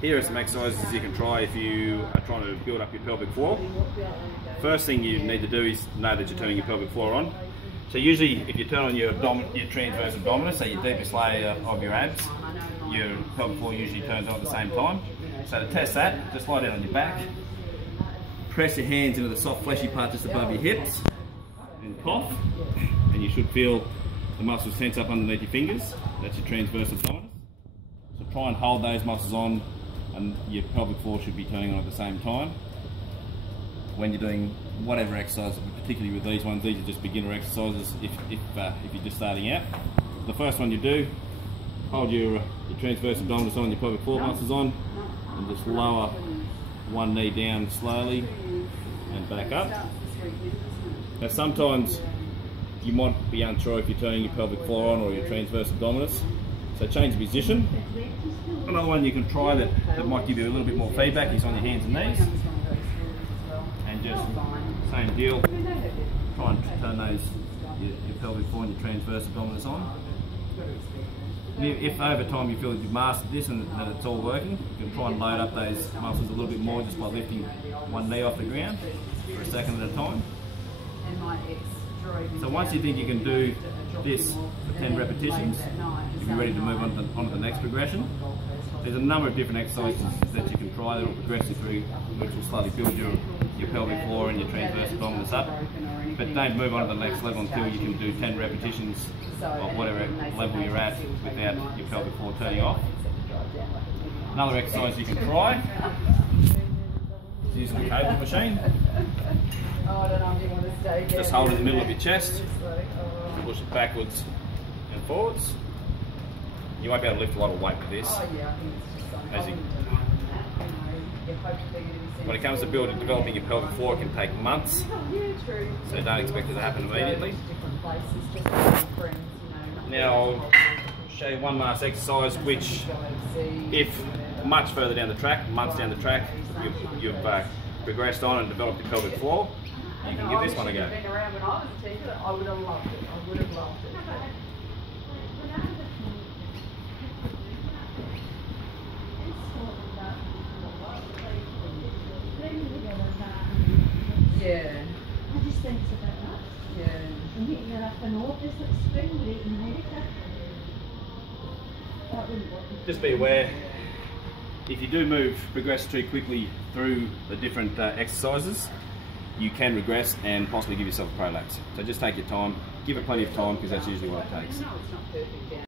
Here are some exercises you can try if you are trying to build up your pelvic floor. First thing you need to do is know that you're turning your pelvic floor on. So usually if you turn on your transverse abdominis, so your deepest layer of your abs, your pelvic floor usually turns on at the same time. So to test that, just lie down on your back, press your hands into the soft fleshy part just above your hips, and cough, and you should feel the muscles tense up underneath your fingers. That's your transverse abdominis. So try and hold those muscles on, and your pelvic floor should be turning on at the same time. When you're doing whatever exercise, particularly with these ones, these are just beginner exercises if you're just starting out. The first one you do, hold your transverse abdominis on, your pelvic floor muscles on, and just lower one knee down slowly and back up. Now sometimes you might be unsure if you're turning your pelvic floor on or your transverse abdominis, so change the position. Another one you can try that might give you a little bit more feedback is on your hands and knees. And just same deal, try and turn your pelvic floor and your transverse abdominis on. And if over time you feel that you've mastered this and that it's all working, you can try and load up those muscles a little bit more just by lifting one knee off the ground for a second at a time. So once you think you can do this for 10 repetitions, you'll be ready to move on to the next progression. There's a number of different exercises that you can try that will progress you through, which will slowly build your pelvic floor and your transverse abdominis up. But don't move on to the next level until you can do 10 repetitions of whatever level you're at without your pelvic floor turning off. Another exercise you can try is using the cable machine. Just hold it in the middle of your chest, push it backwards and forwards. You won't be able to lift a lot of weight with this. When it comes to developing your pelvic floor, it can take months, so don't expect it to happen immediately. Now I'll show you one last exercise which, if much further down the track, months down the track, you've progressed on and developed your pelvic floor, you can give this one a go. Yeah. I just think it's about that. Yeah. And getting it up and off, just like spring late in America. That wouldn't work. Just be aware, if you do progress too quickly through the different exercises, you can regress and possibly give yourself a prolapse. So just take your time, give it plenty of time, because that's usually what it takes.